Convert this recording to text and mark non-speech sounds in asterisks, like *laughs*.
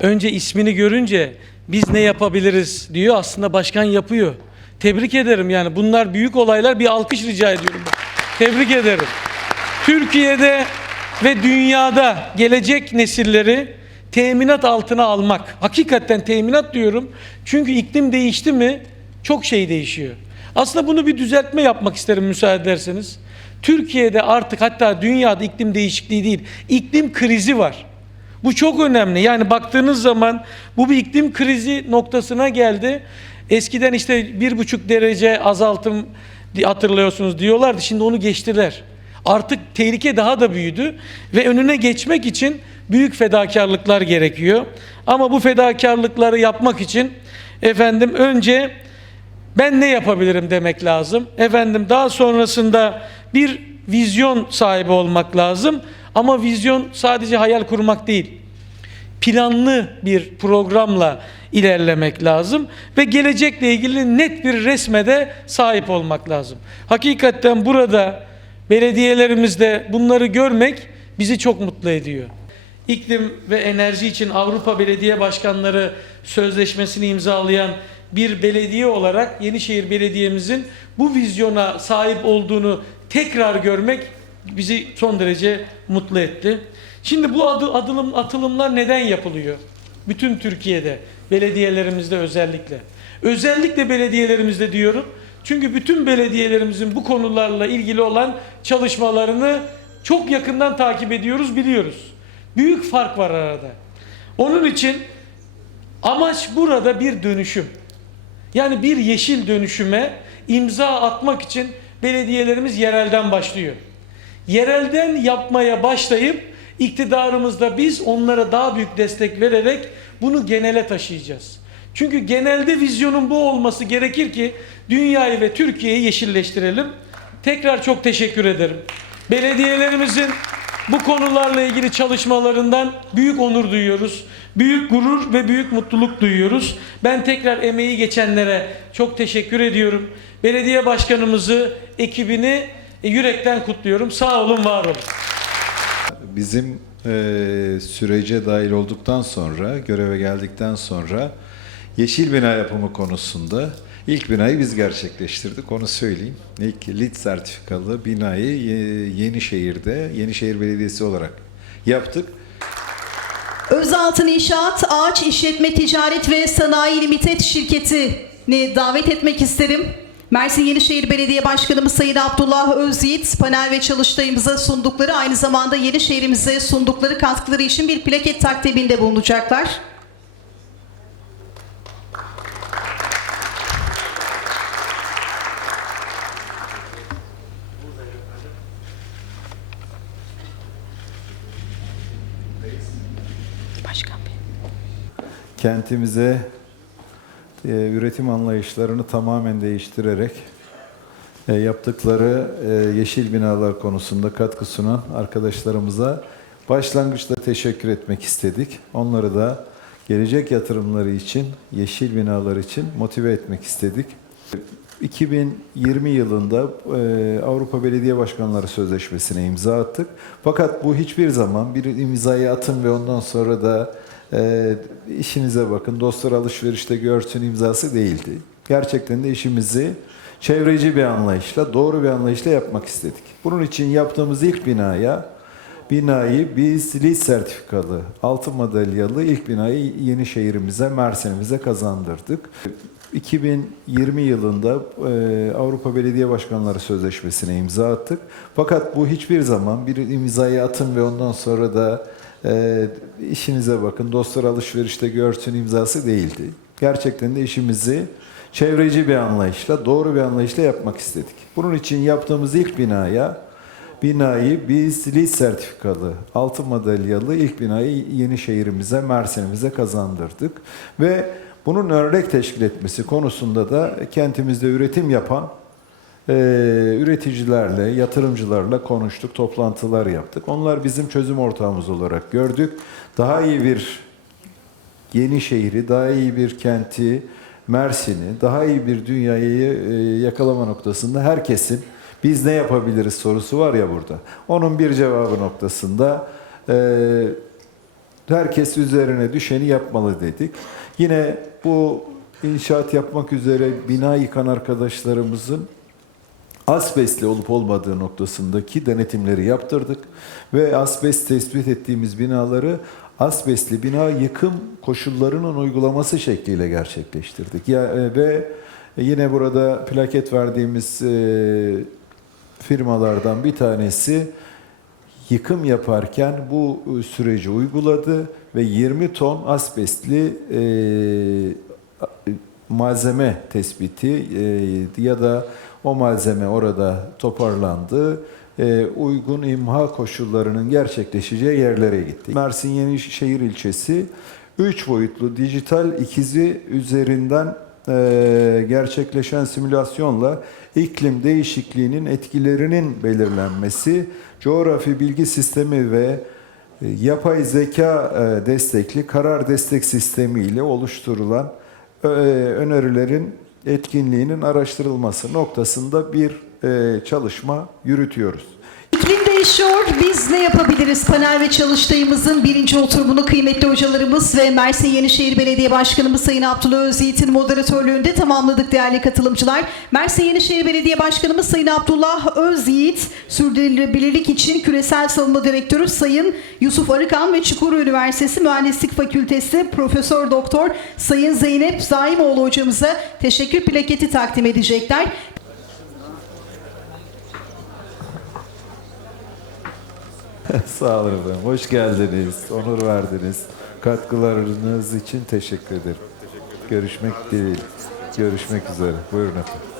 Önce ismini görünce biz ne yapabiliriz diyor aslında başkan yapıyor. Tebrik ederim yani bunlar büyük olaylar bir alkış rica ediyorum. Tebrik ederim. Türkiye'de ve dünyada gelecek nesilleri teminat altına almak. Hakikaten teminat diyorum. Çünkü iklim değişti mi çok şey değişiyor. Aslında bunu bir düzeltme yapmak isterim müsaade ederseniz. Türkiye'de artık hatta dünyada iklim değişikliği değil, iklim krizi var. Bu çok önemli. Yani baktığınız zaman bu bir iklim krizi noktasına geldi. Eskiden işte bir buçuk derece azaltım hatırlıyorsunuz diyorlardı. Şimdi onu geçtiler. Artık tehlike daha da büyüdü ve önüne geçmek için büyük fedakarlıklar gerekiyor. Ama bu fedakarlıkları yapmak için efendim önce ben ne yapabilirim demek lazım. Efendim daha sonrasında bir vizyon sahibi olmak lazım. Ama vizyon sadece hayal kurmak değil. Planlı bir programla ilerlemek lazım ve gelecekle ilgili net bir resme de sahip olmak lazım. Hakikaten burada belediyelerimizde bunları görmek bizi çok mutlu ediyor. İklim ve enerji için Avrupa Belediye Başkanları Sözleşmesini imzalayan bir belediye olarak Yenişehir Belediye'mizin bu vizyona sahip olduğunu tekrar görmek bizi son derece mutlu etti. Şimdi bu adı, adılım, atılımlar neden yapılıyor? Bütün Türkiye'de, belediyelerimizde özellikle. Özellikle belediyelerimizde diyorum. Çünkü bütün belediyelerimizin bu konularla ilgili olan çalışmalarını çok yakından takip ediyoruz, biliyoruz. Büyük fark var arada. Onun için amaç burada bir dönüşüm. Yani bir yeşil dönüşüme imza atmak için belediyelerimiz yerelden başlıyor. Yerelden yapmaya başlayıp iktidarımızda biz onlara daha büyük destek vererek bunu genele taşıyacağız. Çünkü genelde vizyonun bu olması gerekir ki dünyayı ve Türkiye'yi yeşilleştirelim. Tekrar çok teşekkür ederim. Belediyelerimizin bu konularla ilgili çalışmalarından büyük onur duyuyoruz. Büyük gurur ve büyük mutluluk duyuyoruz. Ben tekrar emeği geçenlere çok teşekkür ediyorum. Belediye başkanımızı, ekibini e, yürekten kutluyorum. Sağ olun, var olun. Bizim e, sürece dahil olduktan sonra, göreve geldikten sonra yeşil bina yapımı konusunda ilk binayı biz gerçekleştirdik. Onu söyleyeyim. İlk LEED sertifikalı binayı Ye- Yenişehir'de, Yenişehir Belediyesi olarak yaptık. Özaltın İnşaat Ağaç İşletme Ticaret ve Sanayi Limited şirketini davet etmek isterim. Mersin Yenişehir Belediye Başkanımız Sayın Abdullah Özyiğit panel ve çalıştayımıza sundukları aynı zamanda Yenişehir'imize sundukları katkıları için bir plaket takdiminde bulunacaklar. Kentimize e, üretim anlayışlarını tamamen değiştirerek e, yaptıkları e, yeşil binalar konusunda katkı sunan arkadaşlarımıza başlangıçta teşekkür etmek istedik. Onları da gelecek yatırımları için, yeşil binalar için motive etmek istedik. 2020 yılında e, Avrupa Belediye Başkanları Sözleşmesi'ne imza attık. Fakat bu hiçbir zaman bir imzayı atın ve ondan sonra da e, işinize bakın, dostlar alışverişte görsün imzası değildi. Gerçekten de işimizi çevreci bir anlayışla, doğru bir anlayışla yapmak istedik. Bunun için yaptığımız ilk binaya binayı biz LEED sertifikalı, altın madalyalı ilk binayı Yenişehir'imize, Mersin'imize kazandırdık. 2020 yılında e, Avrupa Belediye Başkanları Sözleşmesi'ne imza attık. Fakat bu hiçbir zaman bir imzayı atın ve ondan sonra da e, işinize bakın, dostlar alışverişte görsün imzası değildi. Gerçekten de işimizi çevreci bir anlayışla, doğru bir anlayışla yapmak istedik. Bunun için yaptığımız ilk binaya binayı biz LEED sertifikalı, altın madalyalı ilk binayı Yenişehir'imize, Mersin'imize kazandırdık. Ve bunun örnek teşkil etmesi konusunda da kentimizde üretim yapan e, üreticilerle, yatırımcılarla konuştuk, toplantılar yaptık. Onlar bizim çözüm ortağımız olarak gördük. Daha iyi bir yeni şehri, daha iyi bir kenti, Mersin'i, daha iyi bir dünyayı e, yakalama noktasında herkesin Biz ne yapabiliriz sorusu var ya burada. Onun bir cevabı noktasında e, herkes üzerine düşeni yapmalı dedik. Yine bu inşaat yapmak üzere bina yıkan arkadaşlarımızın asbestli olup olmadığı noktasındaki denetimleri yaptırdık ve asbest tespit ettiğimiz binaları asbestli bina yıkım koşullarının uygulaması şekliyle gerçekleştirdik. Ya, e, ve yine burada plaket verdiğimiz e, firmalardan bir tanesi yıkım yaparken bu e, süreci uyguladı ve 20 ton asbestli e, a- malzeme tespiti e, ya da o malzeme orada toparlandı. E, uygun imha koşullarının gerçekleşeceği yerlere gitti. Mersin Yenişehir ilçesi 3 boyutlu dijital ikizi üzerinden e, gerçekleşen simülasyonla iklim değişikliğinin etkilerinin belirlenmesi, coğrafi bilgi sistemi ve e, yapay zeka e, destekli karar destek sistemi ile oluşturulan e, önerilerin etkinliğinin araştırılması noktasında bir e, çalışma yürütüyoruz. Değişiyor. Biz ne yapabiliriz? Panel ve çalıştayımızın birinci oturumunu kıymetli hocalarımız ve Mersin Yenişehir Belediye Başkanımız Sayın Abdullah Özyiğit'in moderatörlüğünde tamamladık değerli katılımcılar. Mersin Yenişehir Belediye Başkanımız Sayın Abdullah Özyiğit, sürdürülebilirlik için küresel savunma direktörü Sayın Yusuf Arıkan ve Çukurova Üniversitesi Mühendislik Fakültesi Profesör Doktor Sayın Zeynep Zaimoğlu hocamıza teşekkür plaketi takdim edecekler. *laughs* Sağ olun efendim. Hoş geldiniz. Onur verdiniz. Katkılarınız için teşekkür ederim. Görüşmek dileğiyle. Görüşmek üzere. Buyurun efendim.